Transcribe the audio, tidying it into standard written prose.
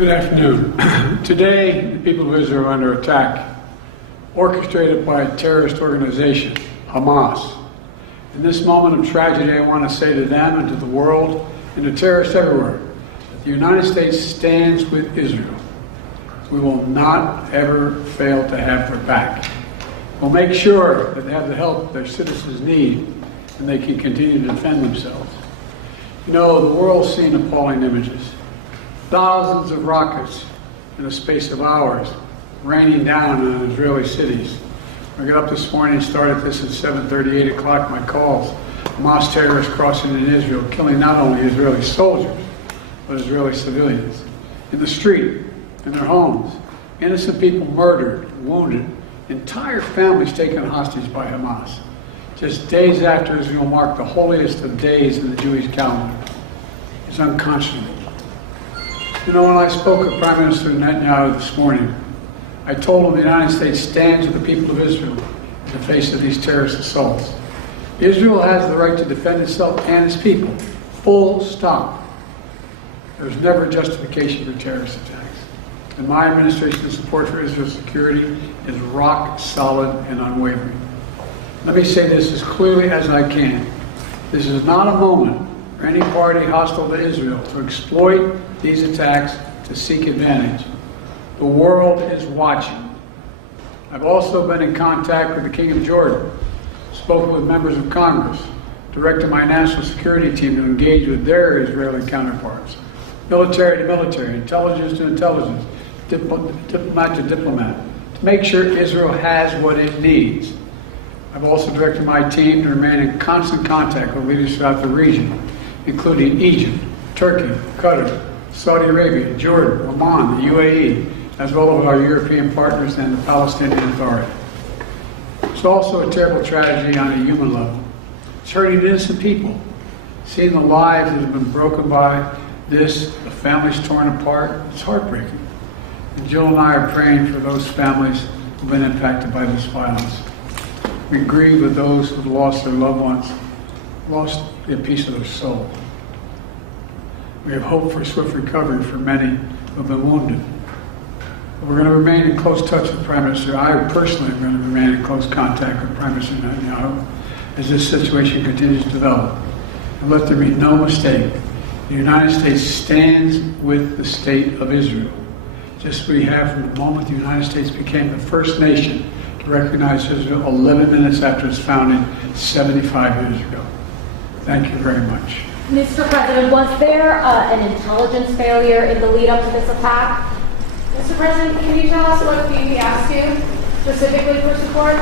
Good afternoon. Today, the people of Israel are under attack, orchestrated by a terrorist organization, Hamas. In this moment of tragedy, I want to say to them and to the world and to terrorists everywhere that the United States stands with Israel. We will not ever fail to have their back. We'll make sure that they have the help their citizens need and they can continue to defend themselves. You know, the world's seen appalling images. Thousands of rockets in a space of hours raining down on Israeli cities. I got up this morning and started this at 7:30, 8 o'clock, my calls. Hamas terrorists crossing in Israel, killing not only Israeli soldiers, but Israeli civilians. In the street, in their homes, innocent people murdered, wounded, entire families taken hostage by Hamas. Just days after Israel marked the holiest of days in the Jewish calendar. It's unconscionable. You know, when I spoke with Prime Minister Netanyahu this morning, I told him the United States stands with the people of Israel in the face of these terrorist assaults. Israel has the right to defend itself and its people. Full stop. There's never justification for terrorist attacks. And my administration's support for Israel's security is rock solid and unwavering. Let me say this as clearly as I can. This is not a moment for any party hostile to Israel to exploit these attacks to seek advantage. The world is watching. I've also been in contact with the King of Jordan, spoken with members of Congress, directed my national security team to engage with their Israeli counterparts, military to military, intelligence to intelligence, diplomat to diplomat, to make sure Israel has what it needs. I've also directed my team to remain in constant contact with leaders throughout the region, including Egypt, Turkey, Qatar, Saudi Arabia, Jordan, Oman, the UAE, as well as our European partners and the Palestinian Authority. It's also a terrible tragedy on a human level. It's hurting innocent people. Seeing the lives that have been broken by this, the families torn apart, it's heartbreaking. And Jill and I are praying for those families who've been impacted by this violence. We grieve with those who've lost their loved ones, lost a piece of their soul. We have hope for swift recovery for many who have been wounded. We're going to remain in close touch with Prime Minister. I personally am going to remain in close contact with Prime Minister Netanyahu as this situation continues to develop. And let there be no mistake, the United States stands with the state of Israel, just as we have from the moment the United States became the first nation to recognize Israel 11 minutes after its founding 75 years ago. Thank you very much. Mr. President, was there an intelligence failure in the lead-up to this attack? Mr. President, can you tell us what he asked you specifically for support?